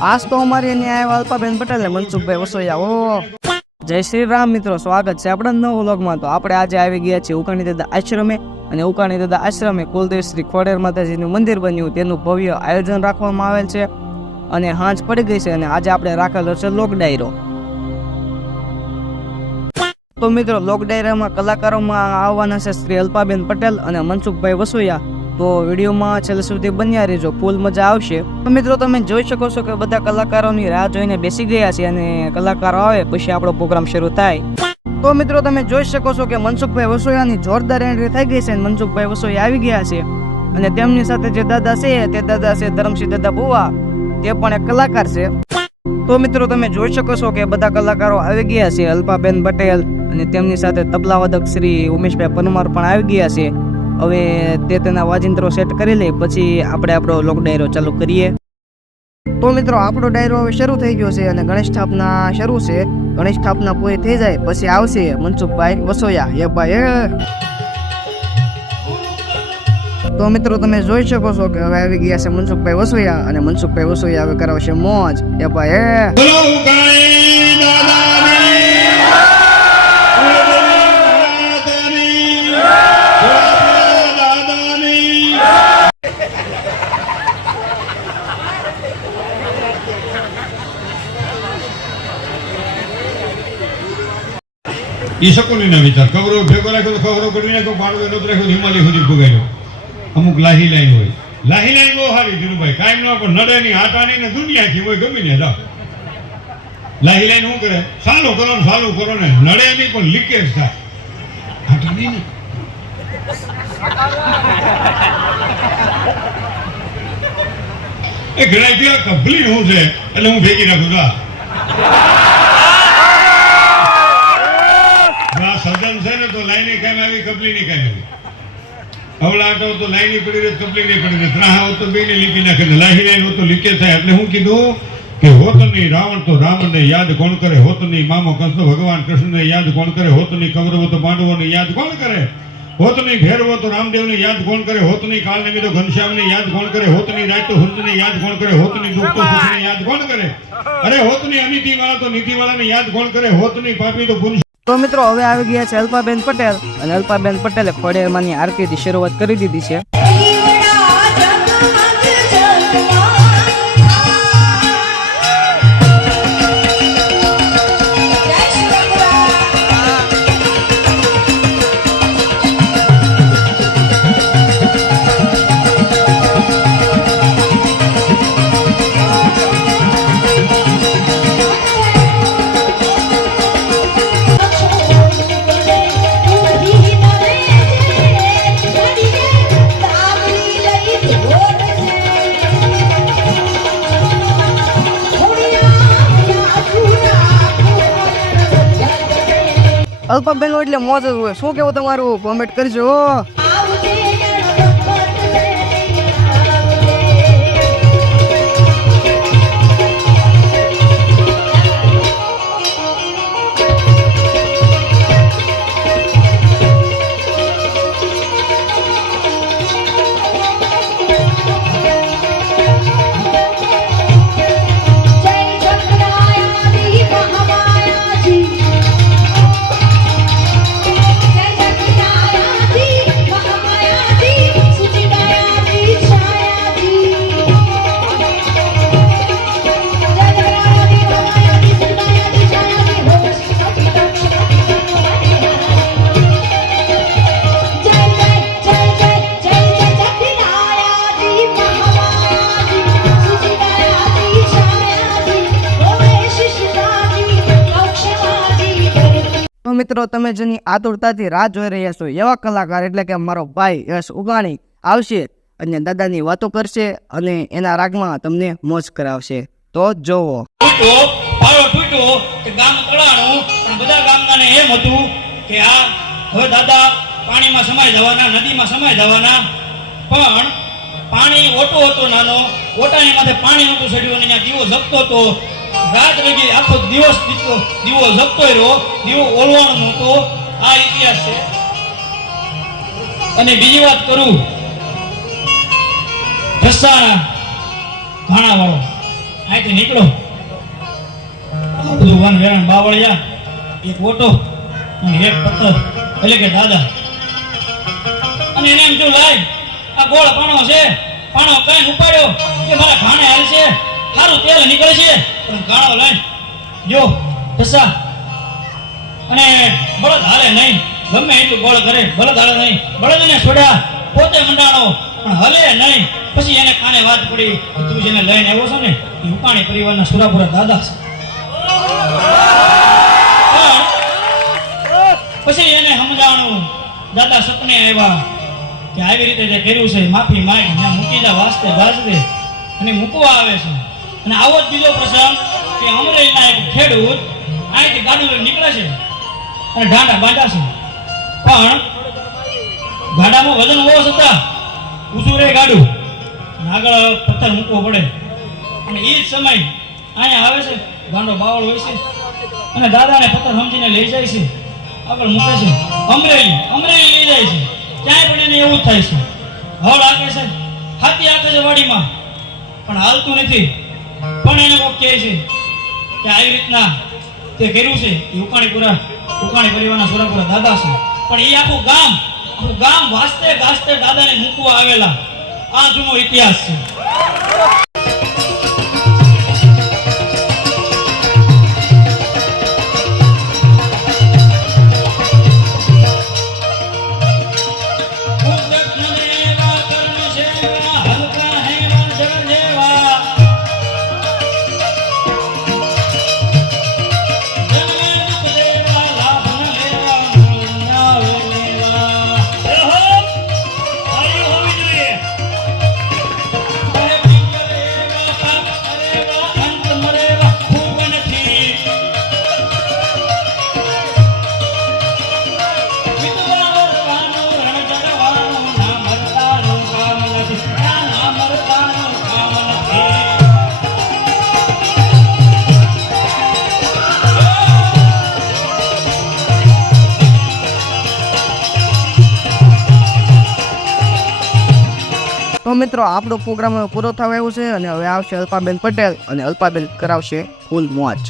आज तो हमारे न्याय अल्पाबेन पटेल ने मनसुखभाई वसोया जय श्री राम मित्रों, स्वागत है अपना नव व्लॉगમાં। તો આપણે આજે આવી ગયા છીએ ઉકાણી દાદા આશ્રમે અને ઉકાણી દાદા આશ્રમે કુલદેવ શ્રી ખોડેર માતાજીનું મંદિર બન્યું, તેનું ભવ્ય આયોજન રાખવામાં આવેલ છે અને હાંજ પડી ગઈ છે અને આજે આપણે રાખેલો છે લોક ડાયરો। તો મિત્રો, લોક ડાયરામાં કલાકારોમાં આવવાના છે શ્રી અલ્પાબેન પટેલ અને મનસુખભાઈ વસોયા। તો વિડીયોમાં છેલ્લે સુધી બન્યા રહેજો, ફૂલ મજા આવશે। તો મિત્રો, તમે જોઈ શકો છો કે બધા કલાકારોની રાહ જોઈને બેસી ગયા છે અને કલાકારો આવે પછી આપણો પ્રોગ્રામ શરૂ થાય। તો મિત્રો, તમે જોઈ શકો છો કે મનસુખભાઈ વસોયાની જોરદાર એન્ટ્રી થઈ ગઈ છે અને મનસુખભાઈ વસોયા આવી ગયા છે અને તેમની સાથે જે દાદા છે તે દાદા છે ધરમસિંહ દાદા બુવા, તે પણ એક કલાકાર છે। તો મિત્રો, તમે જોઈ શકો છો કે બધા કલાકારો આવી ગયા છે, અલ્પાબેન પટેલ અને તેમની સાથે તબલા વાદક શ્રી ઉમેશભાઈ પરમાર પણ આવી ગયા છે। હવે તે તેના વાજિંત્રો સેટ કરી લે પછી આપણે આપણો લોક ડાયરો ચાલુ કરીએ। તો મિત્રો, આપણો ડાયરો હવે શરૂ થઈ ગયો છે અને ગણેશ સ્થાપના શરૂ છે। ગણેશ સ્થાપના પૂરી થઈ જાય પછી આવશે મનસુખભાઈ વસોયા। એ ભાઈ, તો મિત્રો, તમે જોઈ શકો છો કે હવે આવી ગયા છે મનસુખભાઈ વસોયા અને મનસુખભાઈ વસોયા હવે કરાવશે મોજ। એ ભાઈ, એ શકોની ના વિચાર ખબરો ભેગો રાખ્યો તો ખબરો કરી નાખ્યો, પાડવો નતો રાખ્યો, હિમાલય સુધી ભોગાડ્યો। અમુક લાહી લાઈન હોય, લાહી લાઈન બહુ સારી ધીરુભાઈ, કાયમ નો પણ નડે ની હાટાની ને દુનિયાથી હોય ગમે ને જાવ। લાહી લાઈન શું કરે, સાલું કરો ને સાલું કરો ને નડે નહીં પણ લીકેજ થાય, હાટાની નહીં। એ ઘણા કમ્પ્લીટ હું છે એટલે હું ભેગી રાખું છું। સર્જન છે ને તો લાઈની કામ આવી, કપલી ની કામ આવી, અવલાટો તો લાઈની પડી રહે, કપલી ની પડી રહે, ત્રાહા તો બે ને લીપી નાખે, લાહી લાઈન તો લીકેજ થાય। એટલે હું કીધું કે હોત નહીં રાવણ તો રાવણ ને યાદ કોણ કરે, હોત નહીં મામો કૃષ્ણ ભગવાન કૃષ્ણ ને યાદ કોણ કરે, હોત નહીં કૌરવો તો પાંડવો ને યાદ કોણ કરે, હોત નહીં ભેરવો તો રામદેવ ને યાદ કોણ કરે, હોત નહીં કાળ ને મીધો ઘનશ્યામ ને યાદ કોણ કરે, હોત નહીં રાત તો હુંજ ને યાદ કોણ કરે, હોત નહીં દુઃખ તો સુખ ને યાદ કોણ કરે, અરે હોત નહીં અનિતિ વાળા તો નીતિ વાળા ને યાદ કોણ કરે, હોત નહીં પાપી તો પુરુષ। તો મિત્રો, હવે આવી ગયા છે અલ્પાબેન પટેલ અને અલ્પાબેન પટેલે ખોડેરમાંની આરતીથી શરૂઆત કરી દીધી છે। અલ્પાબેન એટલે મોજ જ હોય, શું કેવું તમારું, કોમેન્ટ કરજો। મિત્રો, તમે જેની આતુરતાથી રાહ જોઈ રહ્યા છો એવા કલાકાર એટલે કે મારો ભાઈ યશ ઉગાણી આવશે અને દાદાની વાતો કરશે અને એના રાગમાં તમને મોજ કરાવશે। તો જોવો। બધા ગામડાને એમ હતું કે આ હવે દાદા પાણીમાં સમાઈ જવાના, નદીમાં સમાઈ જવાના, પણ પાણી ઓટો હતો નાનો, ઓટાની માથે પાણી નતું ચડ્યું અને દીવો ઝગતો હતો। રાત લગી આખો દિવસ દીવો ઝગતો રહ્યો, દીવો ઓલવાનો નહોતો। આ ઇતિહાસ છે। અને બીજી વાત કરું, ઢસાણા ભાણાવાળો અહીંથી નીકળો. આ બધું વન વેરણ બાવળિયા, એક ઓટો અને એક પથ્થર, એટલે કે દાદા. અને એને એમ જો લાય આ ગોળ પાણો છે, પાણો કઈ ઉપાડ્યો કે મારા ઘાણે હાલ છે, સારું તેલ નીકળે છે, પણ ગાણો લઈને જો દસા અને બળદ હાલે નહીં, ગમે એટલું ગોળ કરે બળદ હાલે નહીં. બળદને છોડ્યા પોતે મંડાણો પણ હલે નહીં. પછી એને કાને વાત પડી કે તું જેને લઈને આવ્યો છો ને એ ઉકાણી પરિવારના સુરાપુરા દાદા છે. પણ પછી એને સમજાણું, દાદા સપને આવ્યા કે આવી રીતે જે કર્યું છે માફી માંગ, ત્યાં મૂકી દા વાસ્તે ગાજદે, અને મૂકવા આવે છે. અને આવો જ બીજો પ્રસંગ કે અમરેલીના એક ખેડૂત અહીંથી ગાડું લઈને નીકળે છે અને ઢાંડા બાંધા છે, પણ ગાડામાં વજન હોવા છતાં ઊંચું રહે ગાડું અને આગળ પથ્થર મૂકવો પડે. અને એ જ સમય અહીંયા આવે છે, ગાંડો બાવળ હોય છે અને દાદાને પથ્થર સમજીને લઈ જાય છે, આગળ મૂકે છે. અમરેલી લઈ જાય છે. ક્યાંય પણ એને એવું જ થાય છે, હળ આકે છે, હાથી આકે છે વાડીમાં, પણ હાલતું નથી. પણ એને કોક કહે છે કે આવી રીતના તે કર્યું છે એ ઉકાણી પરિવારના સુરાપુરા દાદા છે. પણ એ આખું ગામ વાસ્તે ગાસ્તે દાદાને મૂકવા આવેલા. આ જૂનો ઇતિહાસ છે. તો મિત્રો આપણો પ્રોગ્રામ હવે પૂરો થવા આવ્યો છે અને હવે આવશે અલ્પાબેન પટેલ અને અલ્પાબેન કરાવશે ફૂલ મોજ.